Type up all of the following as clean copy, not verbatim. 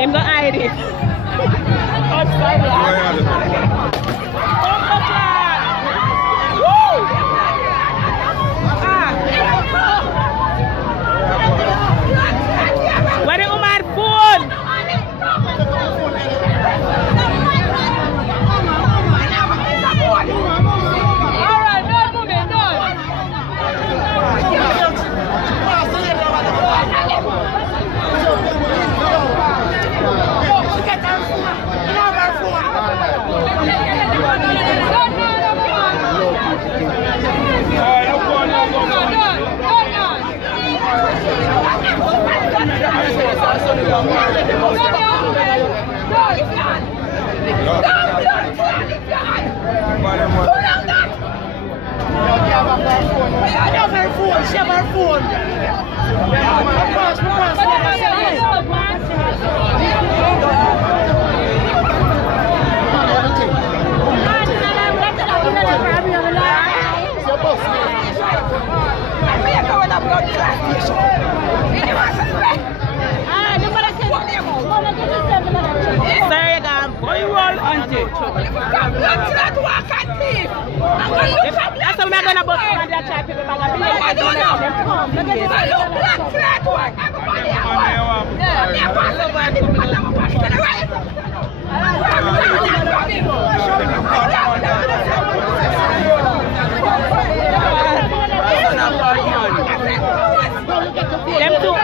Him go hide it. Outside where the Umar phone? Alright, done, moving, done. That's how we're gonna bust around that trap people back. I don't know. Black flat work. Them two.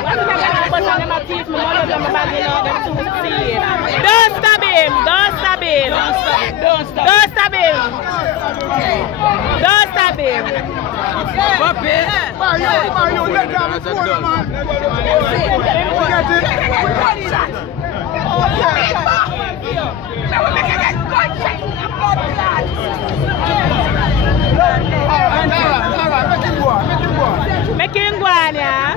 Don't stab him. Don't stab him. Don't stab him. Don't stab him. Mario, let down the corner, man. Get it? Make him go on, yeah.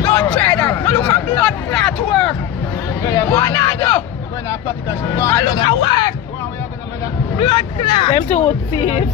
Don't try that. Look at blood clot work. What I do? Look at work. Blood clot. Them two thieves.